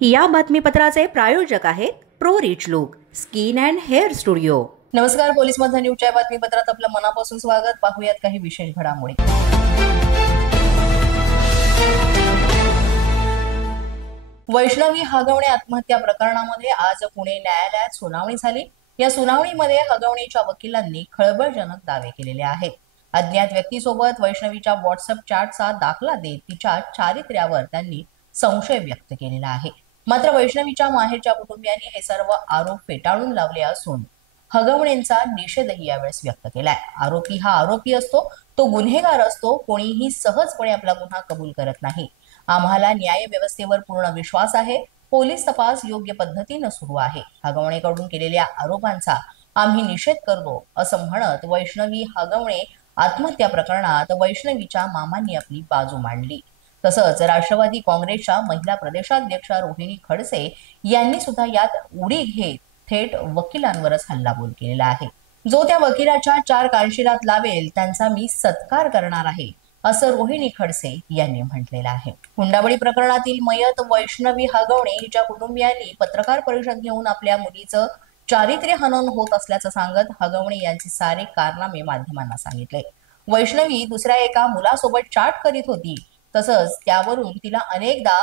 या बातमीपत्राचे प्रायोजक आहेत pro rich look skin and hair studio. नमस्कार, पोलीस मध्य न्यूजच्या बातमीपत्रात आपलं मनापासून स्वागत। पाहूयात काही विशेष घडामोडी। वैष्णवी हगवणे आत्महत्या प्रकरणामध्ये आज पुणे न्यायालयात सुनावणी झाली। या सुनावणीमध्ये हगवणेच्या वकिलांनी खळबळजनक दावे केलेले आहेत। अज्ञात व्यक्तीसोबत वैष्णवीच्या व्हॉट्सअप चॅटचा दाखला देत तिच्या चारित्र्यावर त्यांनी संशय व्यक्त केलेला आहे। मात्र वैष्णवीच्या माहेरच्या कुटुंबियांनी हे सर्व आरोप फेटाळून लावले असून हगवणेंचा निषेधही यावेळेस व्यक्त केलाय। आरोपी हा आरोपी असतो, तो गुन्हेगार असतो, कोणीही सहजपणे आपला गुन्हा कबूल करत नाही। आम्हाला न्याय व्यवस्थेवर पूर्ण विश्वास आहे। पोलीस तपास योग्य पद्धतीने सुरू आहे। हगवणेकडून केलेल्या आरोपांचा आम्ही निषेध करतो असं म्हणत वैष्णवी हगवणे आत्महत्या प्रकरणात वैष्णवीच्या मामांनी आपली बाजू मांडली। तसंच राष्ट्रवादी काँग्रेसच्या महिला प्रदेशाध्यक्षा रोहिणी खडसे यांनी सुद्धा यात उडी घेत थेट वकिलांवरच हल्लाबोल केलेला आहे। जो त्या वकिलाच्या चार कानशिलात लावेल त्यांचा मी सत्कार करणार आहे असं रोहिणी खडसे यांनी म्हटलेलं आहे। हुंडाबळी प्रकरणातील मयत वैष्णवी हगवणे हिच्या कुटुंबियांनी पत्रकार परिषद घेऊन आपल्या मुलीचं चारित्र्य हनन होत असल्याचं सांगत हगवणे यांचे सारे कारनामे माध्यमांना सांगितले। वैष्णवी दुसऱ्या एका मुलासोबत चॅट करीत होती, तसंच त्यावरून तिला अनेकदा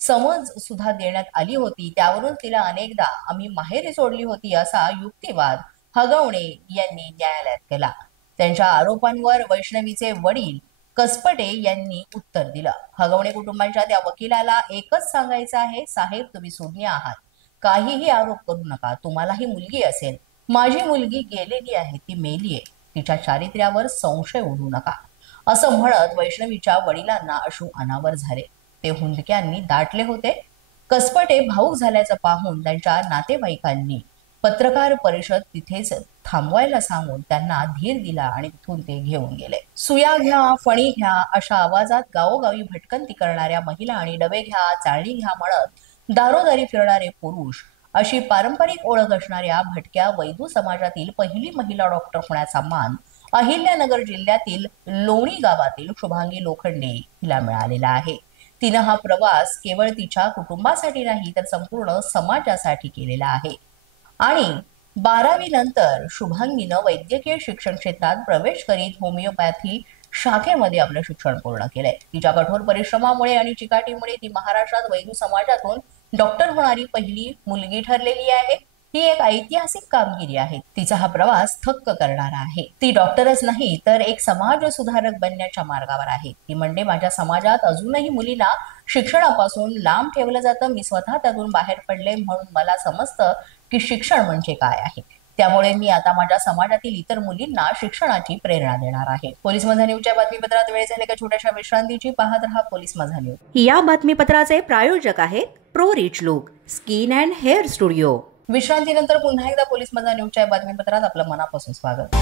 समज सुद्धा देण्यात आली होती, त्यावरून तिला अनेकदा आम्ही माहेरी सोडली होती असा युक्तिवाद हगवणे यांनी न्यायालयात केला। त्यांच्या आरोपांवर वैष्णवीचे वडील कसपटे यांनी उत्तर दिलं। हगवणे कुटुंबाच्या त्या वकिलाला एकच सांगायचं आहे, साहेब तुम्ही सुज्ञ आहात, काहीही आरोप करू नका। तुम्हालाही मुलगी असेल, माझी मुलगी गेलेली आहे, ती मेली आहे, तिच्या चारित्र्यावर संशय उडू नका असं म्हणत वैष्णवीच्या वडिलांना अश्रू अनावर झाले। ते हुंदक्यांनी दाटले होते। कसपटे भाऊक झाल्याचं पाहून त्यांच्या नातेवाईकांनी पत्रकार परिषद तिथेच थांबवायला सांगून त्यांना धीर दिला आणि तिथून ते घेऊन गेले। सुया घ्या, फणी घ्या अशा आवाजात गावोगावी भटकंती करणाऱ्या महिला आणि डबे घ्या, चाळणी घ्या म्हणत दारोदारी फिरणारे पुरुष अशी पारंपरिक ओळख असणाऱ्या भटक्या वैदू समाजातील पहिली महिला डॉक्टर होण्याचा मान अहिल्यानगर जिल्ह्यातील लोणी गावातील शुभांगी लोखंडे हिला मिळालेला आहे। तिनं हा प्रवास केवळ तिच्या कुटुंबासाठी नाही तर संपूर्ण समाजासाठी केलेला आहे आणि 12वी नंतर शुभांगीनं वैद्यकीय शिक्षण क्षेत्रात प्रवेश करीत होमिओपॅथी शाखेमध्ये आपलं शिक्षण पूर्ण केलंय। तिच्या कठोर परिश्रमामुळे आणि चिकाटीमुळे ती महाराष्ट्रात वैदू समाजातून डॉक्टर होणारी पहिली मुलगी ठरलेली आहे। ही एक ऐतिहासिक कामगिरी आहे। तिचा हा प्रवास थक्क करणारा आहे। ती डॉक्टरच नाही तर एक समाज सुधारक बनण्याच्या मार्गावर आहे। ती म्हणजे माझ्या समाजात अजूनही मुलींना शिक्षणापासून लांब ठेवलं जातं। मी स्वतः त्यातून बाहेर पडले म्हणून मला समजतं की शिक्षण म्हणजे काय आहे। त्यामुळे मी आता माझ्या समाजातील इतर मुलींना शिक्षणाची प्रेरणा देणार आहे। पोलीस मध्य न्यूजच्या बातमीपत्रात वेळ झाले का छोट्याशा विश्रांतीची। पाहत रहा पोलीस मध्य न्यूज। या बातमीपत्राचे प्रायोजक आहेत pro rich look skin and hair studio. विश्रांतीनंतर पुन्हा एकदा पोलीस मध्य न्यूजच्या बातमीपत्रात आपलं मनापासून स्वागत।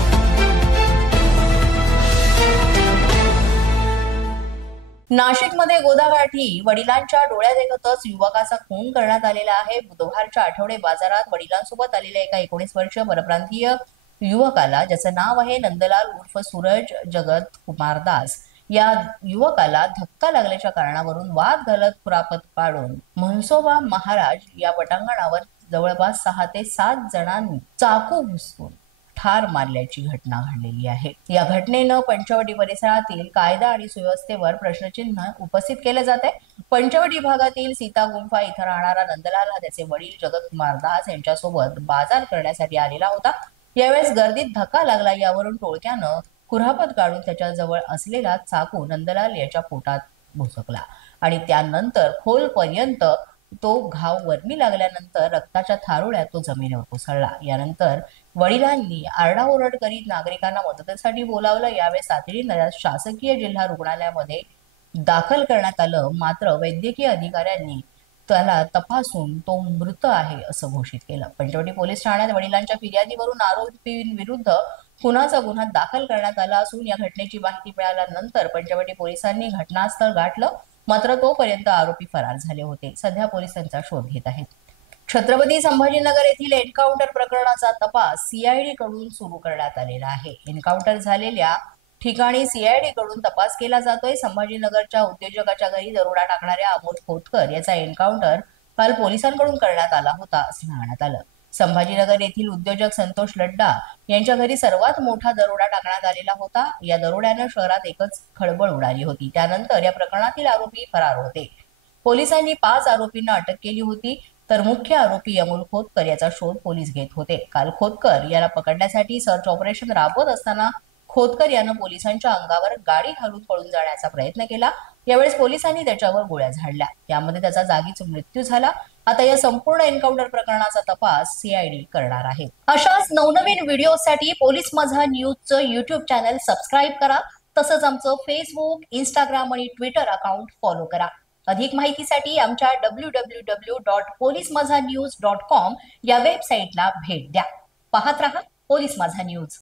नाशिकमध्ये गोदागाठी वडिलांच्या डोळ्यादेखतच युवकाचा खून करण्यात आलेला आहे। बुधवारच्या आठवडे बाजारात वडिलांसोबत आलेल्या एका 19 वर्षीय परप्रांतीय युवकाला, ज्याचं नाव आहे नंदलाल उर्फ सूरज जगत कुमार दास, या युवकाला धक्का लागल्याच्या कारणावरून वाद घालत कुरापत काढून म्हसोबा महाराज या पटांगणावर जवळपास 6 ते 7 जणांनी चाकू घुसवून ठार मारल्याची घटना घडलेली आहे। या घटनेनं पंचवटी परिसरातील कायदा आणि सुव्यवस्थेवर प्रश्नचिन्ह उपस्थित केले जाते। पंचवटी भागातील सीता गुंफा इथं राहणारा नंदलाल हा त्याचे वडील जगत कुमार दास यांच्यासोबत बाजार करण्यासाठी आलेला होता। यावेळेस गर्दीत धक्का लागला, यावरून टोळक्यानं कुरापत काढून त्याच्या जवळ असलेला चाकू नंदलाल याच्या पोटात भुसकला आणि त्यानंतर खोलपर्यंत तो घाव वरमी लागल्यानंतर रक्ताच्या थारोळ्यात तो जमिनीवर कोसळला। यानंतर वडिलांनी आरडाओरड करीत नागरिकांना मदतीसाठी बोलावलं। यावेळेस तातडीनं शासकीय जिल्हा रुग्णालयामध्ये दाखल करण्यात आलं, मात्र वैद्यकीय अधिकाऱ्यांनी त्याला तपासून तो मृत आहे असं घोषित केलं। पंचवटी पोलीस ठाण्यात वडिलांच्या फिर्यादीवरून आरोपींविरुद्ध खुनाचा गुन्हा दाखल करण्यात आला असून या घटनेची माहिती मिळाल्यानंतर पंचवटी पोलिसांनी घटनास्थळ गाठलं, मात्र तोपर्यंत आरोपी फरार झाले होते। सध्या पोलीस त्यांचा शोध घेत आहेत। छत्रपती संभाजीनगर येथील एन्काउंटर प्रकरणाचा तपास सीआयडी कडून सुरू करण्यात आलेला आहे। एन्काउंटर झालेल्या ठिकाणी सीआयडी कडून तपास केला जातोय। संभाजीनगरच्या उद्योजकाच्या घरी दरोडा टाकणाऱ्या अमोल खोतकर याचा एन्काउंटर काल पोलिसांकडून करण्यात आला होता असे सांगण्यात आलं. संभाजीनगर येथील उद्योजक संतोष लड्डा यांच्या घरी सर्वात मोठा दरोडा टाकण्यात आलेला होता. या दरोड्यानं शहरात एकच खळबळ उडाली होती. त्यानंतर या प्रकरणातील आरोपी फरार होते. पोलिसांनी 5 आरोपींना अटक केली होती, तर मुख्य आरोपी अमोल खोतकर याचा शोध पोलीस घेत होते. काल खोतकर याला पकडण्यासाठी सर्च ऑपरेशन राबवत असताना खोतकर यानं पोलिसांच्या अंगावर गाडी घालून पळून जाण्याचा प्रयत्न केला. यावेळेस पोलिसांनी त्याच्यावर गोळ्या झाडल्या. त्यामध्ये त्याचा जागीच मृत्यू झाला. आता या संपूर्ण एन्काउंटर प्रकरणाचा तपास सीआयडी करणार आहे. अशाच नवनवीन व्हिडिओसाठी पोलीस माझा न्यूजचं युट्यूब चॅनल सबस्क्राईब करा. तसंच आमचं फेसबुक, इंस्टाग्राम आणि ट्विटर अकाउंट फॉलो करा. अधिक माहितीसाठी आमच्या www.polismazhanews.com या वेबसाईटला भेट द्या. पाहत रहा पोलीस माझा न्यूज.